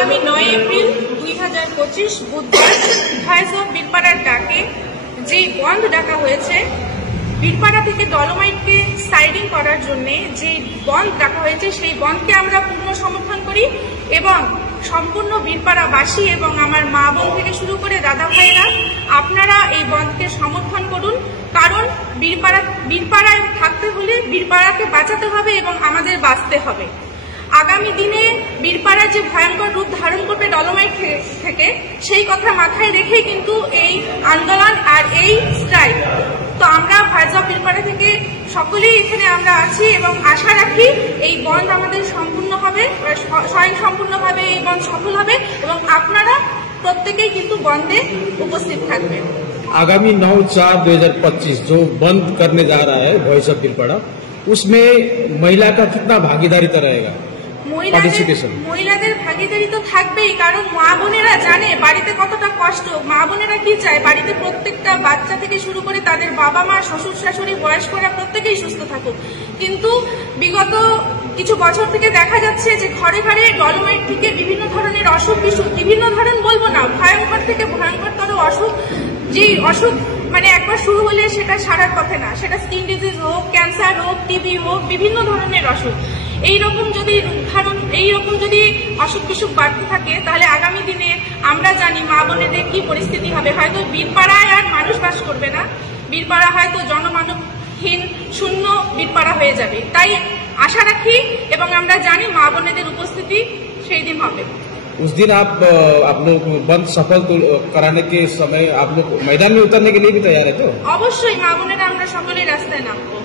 আগামী 9 এপ্রিল 2025 বুধবার voice of বীরপাড়ার ডাকে যে বন্ধ ডাকা হয়েছে, বীরপাড়া থেকে ডলোমাইটকে সাইডিং করার জন্য যে বন্ধ ডাকা হয়েছে, সেই বন্ধকে আমরা পূর্ণ সমর্থন করি এবং সম্পূর্ণ বীরপাড়াবাসী এবং আমার মা বোন থেকে শুরু করে দাদা ভাইরা আপনারা এই বন্ধকে সমর্থন করুন। কারণ বীরপাড়ায় থাকতে হলে বীরপাড়াকে বাঁচাতে হবে এবং আমাদের বাঁচতে হবে। আগামী দিনে বীরপাড়া যে ভয়ঙ্কর রূপ ধারণ করবে ডলোমাইট থেকে, সেই কথা মাথায় রেখে কিন্তু এই আন্দোলন আর এই স্ট্রাইক। তো আমরা ভয়েস অফ বীরপাড়া থেকে সকলেই এখানে আমরা আছি এবং আশা রাখি এই বন্ধ আমাদের সম্পূর্ণ হবে, স্বয়ংসম্পূর্ণভাবে এই বন্ধ সফল হবে এবং আপনারা প্রত্যেকেই কিন্তু বন্ধে উপস্থিত থাকবেন। आगामी 9/4/2025 जो बंद करने जा रहा है वॉइस ऑफ बीरपाड़ा, उसमें महिला का कितना भागीदारी रहेगा? মহিলাদের ভাগিদারি তো থাকবেই, কারণ মা বোনেরা জানে বাড়িতে কতটা কষ্ট। মা বোনেরা কি চায়, বাড়িতে প্রত্যেকটা বাচ্চা থেকে শুরু করে তাদের বাবা মা, শ্বশুর শাশুড়ি, বয়স্করা প্রত্যেকেই সুস্থ থাকুক। কিন্তু বিগত কিছু বছর থেকে দেখা যাচ্ছে যে ঘরে ঘরে ডলোমাইট থেকে বিভিন্ন ধরনের অসুখ বিসুখ, বিভিন্ন ধরন বলবো না, ভয়ঙ্কর থেকে ভয়ঙ্করতর অসুখ, যে অসুখ মানে একবার শুরু হলে সেটা সারার কথা না, সেটা স্কিন ডিজিজ হোক, ক্যান্সার হোক, টিবি হোক, বিভিন্ন ধরনের অসুখ। এইরকম যদি অসুখ বিসুখ বাড়তে থাকে, তাহলে আগামী দিনে আমরা জানি মা বোনেদের কি পরিস্থিতি হবে। হয়তো বীরপাড়ায় আর মানুষ বাস করবে না, বীরপাড়া হয়তো জনমানবহীন শূন্য বীরপাড়া হয়ে যাবে। তাই আশা রাখি এবং আমরা জানি মা বোনেদের উপস্থিতি সেই দিন হবে। उस दिन आप लोग बंद सफल कराने के समय आप लोग मैदान में उतरने के लिए भी तैयार है? तो অবশ্যই মা বোনেরা আমরা সকলেই রাস্তায় নামবো।